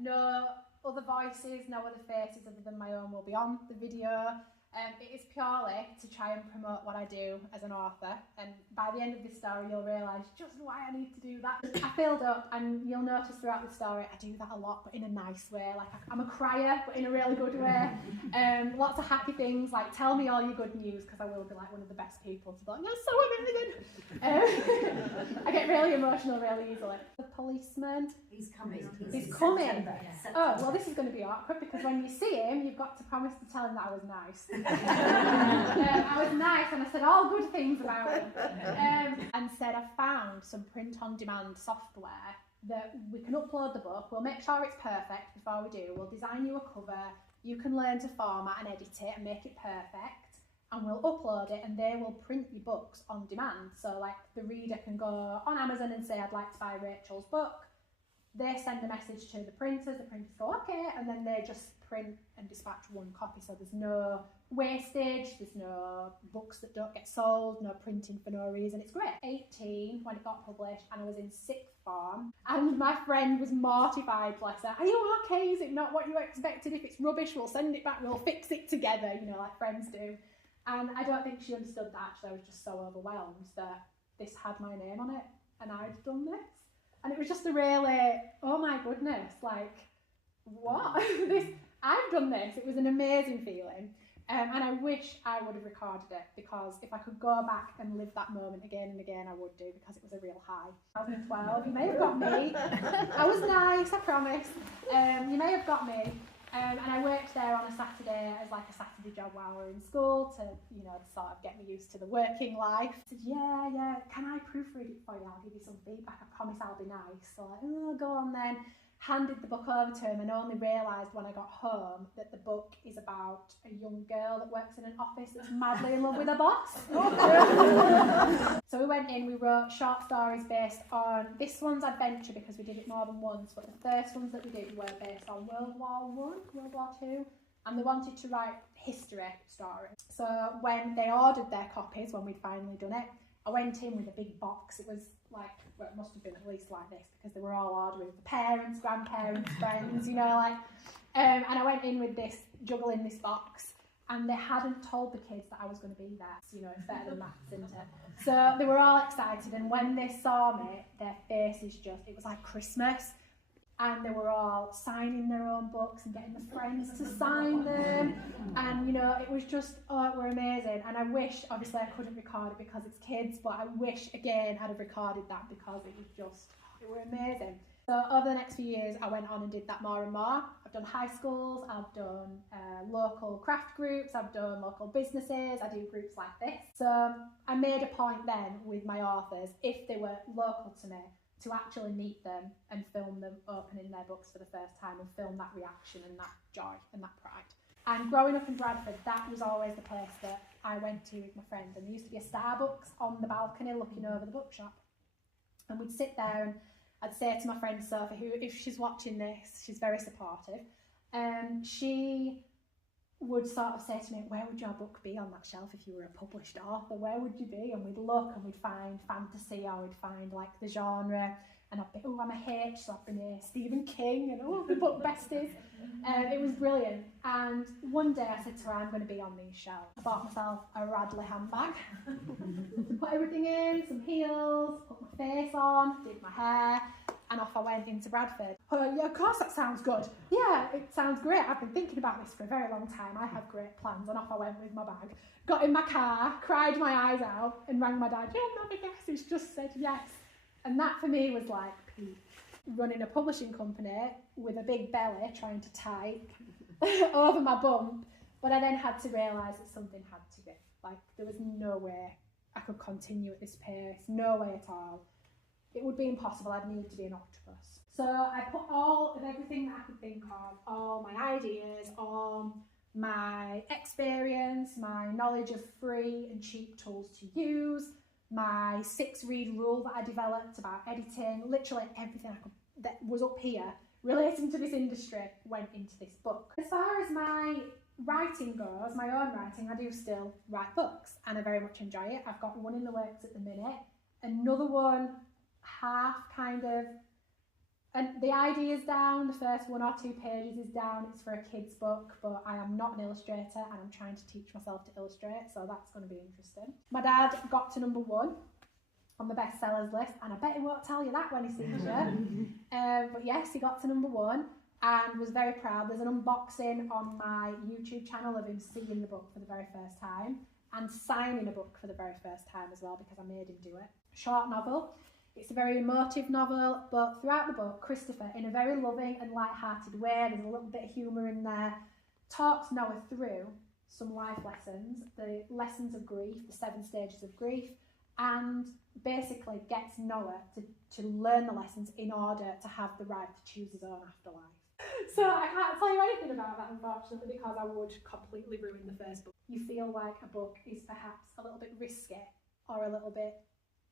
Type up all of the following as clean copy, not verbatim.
No other voices, no other faces other than my own will be on the video. It is purely to try and promote what I do as an author, and by the end of this story you'll realise just why I need to do that. I filled up, and you'll notice throughout the story I do that a lot, but in a nice way. Like, I'm a crier, but in a really good way. Lots of happy things, like tell me all your good news, because I will be like one of the best people to be like, you're so amazing. I get really emotional really easily. The policeman. He's coming. He's coming. September. Oh, well, this is going to be awkward, because when you see him, you've got to promise to tell him that I was nice. I was nice, and I said all good things about him. And said I found some print-on-demand software that we can upload the book. We'll make sure it's perfect before we do. We'll design you a cover. You can learn to format and edit it and make it perfect. And we'll upload it, and they will print your books on demand. So, like, the reader can go on Amazon and say, I'd like to buy Rachel's book. They send a message to the printers go, okay, and then they just print and dispatch one copy. So there's no wastage, there's no books that don't get sold, no printing for no reason. It's great. 18 when it got published, and I was in 6th form, and my friend was mortified, bless her. Are you okay? Is it not what you expected? If it's rubbish, we'll send it back, we'll fix it together, you know, like friends do. And I don't think she understood that. Actually, I was just so overwhelmed that this had my name on it and I'd done this. And it was just a really, oh my goodness, like, what? I've done this. It was an amazing feeling. And I wish I would have recorded it, because if I could go back and live that moment again and again, I would do, because it was a real high. 2012, you may have got me. I was nice, I promise. You may have got me. And I worked there on a Saturday as like a Saturday job while we were in school to, you know, sort of get me used to the working life. I said, yeah, can I proofread it for you? I'll give you some feedback. I promise I'll be nice. So like, oh, go on then. Handed the book over to him, and only realised when I got home that the book is about a young girl that works in an office that's madly in love with her boss. So we went in, we wrote short stories based on, this one's adventure because we did it more than once, but the first ones that we did were based on World War I, World War II, and they wanted to write history stories. So when they ordered their copies, when we'd finally done it, I went in with a big box. It was like, well, it must have been at least like this, because they were all ordering for parents, grandparents, friends, you know, like, and I went in with this, juggling this box, and they hadn't told the kids that I was going to be there. So, you know, it's better than maths, isn't it? So they were all excited, and when they saw me, their faces just, it was like Christmas. And they were all signing their own books and getting the friends to sign them. And, you know, it was just, oh, it were amazing. And I wish, obviously I couldn't record it because it's kids, but I wish, again, I'd have recorded that, because it was just, it were amazing. So over the next few years, I went on and did that more and more. I've done high schools, I've done local craft groups, I've done local businesses, I do groups like this. So I made a point then with my authors, if they were local to me, to actually meet them and film them opening their books for the first time, and film that reaction and that joy and that pride. And growing up in Bradford, that was always the place that I went to with my friends, and there used to be a Starbucks on the balcony looking over the bookshop, and we'd sit there, and I'd say to my friend Sophie, who, if she's watching this, she's very supportive, she would sort of say to me, where would your book be on that shelf if you were a published author? Where would you be? And we'd look and we'd find fantasy, or we'd find like the genre, and I'd be, oh, I'm a H, so I'd be near Stephen King, and oh, the book besties. It was brilliant. And one day I said to her, I'm going to be on these shelves. I bought myself a Radley handbag, put everything in, some heels, put my face on, did my hair, and off I went into Bradford. Oh, yeah, of course that sounds good. Yeah, it sounds great. I've been thinking about this for a very long time. I have great plans. And off I went with my bag. Got in my car, cried my eyes out, and rang my dad. You'll never guess, he's just said yes. And that for me was like peak. Running a publishing company with a big belly, trying to type over my bump. But I then had to realise that something had to give. Like, there was no way I could continue at this pace. No way at all. It would be impossible. I'd need to be an octopus. So I put all of everything that I could think of, all my ideas, all my experience, my knowledge of free and cheap tools to use, my 6-read rule that I developed about editing, literally everything I could that was up here relating to this industry went into this book. As far as my writing goes, my own writing, I do still write books, and I very much enjoy it. I've got one in the works at the minute, another one half kind of And the idea's down, the first 1 or 2 pages is down. It's for a kid's book, but I am not an illustrator and I'm trying to teach myself to illustrate, so that's going to be interesting. My dad got to number 1 on the bestsellers list, and I bet he won't tell you that when he sees you. But yes, he got to number 1 and was very proud. There's an unboxing on my YouTube channel of him seeing the book for the very first time and signing a book for the very first time as well, because I made him do it. Short novel. It's a very emotive novel, but throughout the book, Christopher, in a very loving and light-hearted way, there's a little bit of humour in there, talks Noah through some life lessons, the lessons of grief, the 7 stages of grief, and basically gets Noah to learn the lessons in order to have the right to choose his own afterlife. So I can't tell you anything about that, unfortunately, because I would completely ruin the first book. You feel like a book is perhaps a little bit risky or a little bit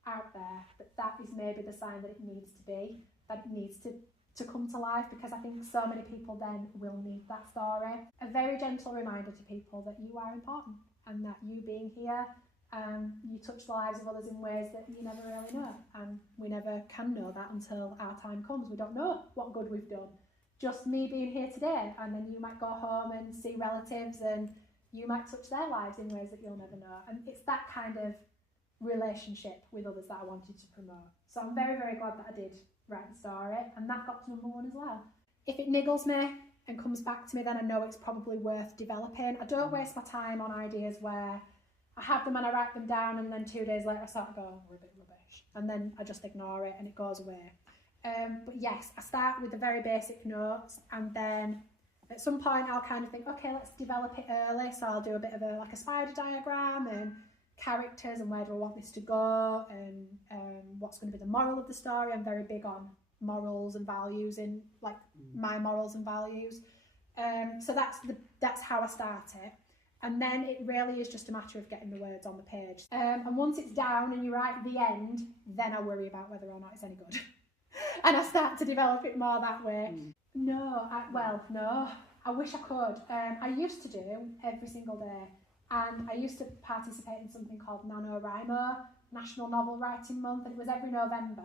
out there, but that is maybe the sign that it needs to be, that it needs to come to life, because I think so many people then will need that story. A very gentle reminder to people that you are important and that you being here, you touch the lives of others in ways that you never really know, and we never can know that until our time comes. We don't know what good we've done. Just me being here today, and then you might go home and see relatives and you might touch their lives in ways that you'll never know, and it's that kind of relationship with others that I wanted to promote. So I'm very, very glad that I did write the story, and that got to number 1 as well. If it niggles me and comes back to me, then I know it's probably worth developing. I don't waste my time on ideas where I have them and I write them down, and then 2 days later I start to go, oh, we're a bit rubbish, and then I just ignore it and it goes away. But yes, I start with the very basic notes, and then at some point I'll kind of think, okay, let's develop it early. So I'll do a bit of a spider diagram and characters and where do I want this to go, and what's going to be the moral of the story. I'm very big on morals and values, in like my morals and values. So that's how I start it. And then it really is just a matter of getting the words on the page. And once it's down and you write the end, then I worry about whether or not it's any good. And I start to develop it more that way. No, I wish I could. I used to do every single day. And I used to participate in something called NaNoWriMo, National Novel Writing Month, and it was every November.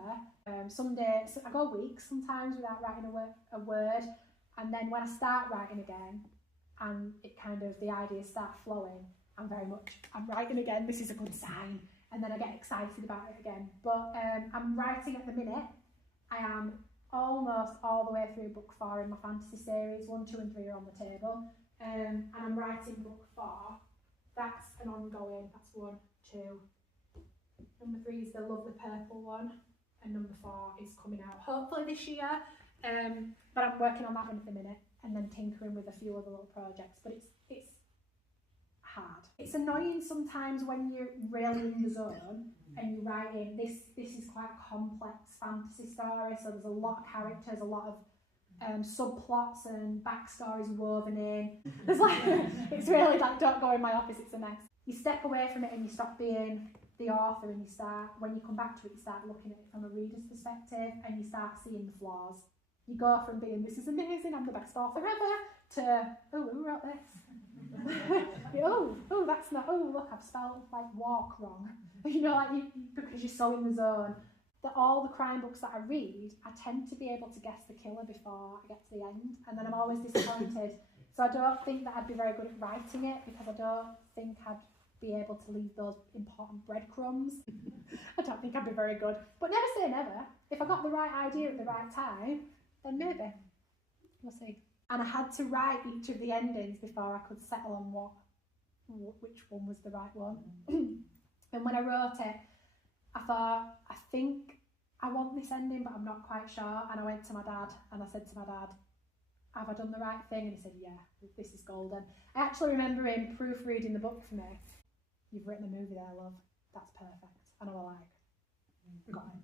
Some days, I go weeks sometimes without writing a word, and then when I start writing again, and it kind of, the ideas start flowing, I'm writing again, this is a good sign, and then I get excited about it again. But I'm writing at the minute. I am almost all the way through book 4 in my fantasy series. 1, 2 and 3 are on the table, and I'm writing book 4. That's an ongoing, that's 1, 2. Number 3 is the lovely purple one, and number 4 is coming out hopefully this year. But I'm working on that one at the minute, and then tinkering with a few other little projects. But it's hard. It's annoying sometimes when you're really in the zone and you're writing. This is quite a complex fantasy story, so there's a lot of characters, a lot of subplots and backstories woven in. There's it's really like, don't go in my office, it's a mess. You step away from it and you stop being the author, and when you come back to it, you start looking at it from a reader's perspective, and you start seeing the flaws. You go from being, this is amazing, I'm the best author ever, to, oh, who wrote this? oh, that's not, oh, look, I've spelled walk wrong. Because you're so in the zone. All the crime books that I read, I tend to be able to guess the killer before I get to the end, and then I'm always disappointed. So I don't think that I'd be very good at writing it, because I don't think I'd be able to leave those important breadcrumbs. I don't think I'd be very good. But never say never. If I got the right idea at the right time, then maybe. We'll see. And I had to write each of the endings before I could settle on which one was the right one. And when I wrote it, I thought, I think I want this ending, but I'm not quite sure. And I went to my dad and I said to my dad, have I done the right thing? And he said, yeah, this is golden. I actually remember him proofreading the book for me. You've written a movie there, love. That's perfect. And I was like, got him.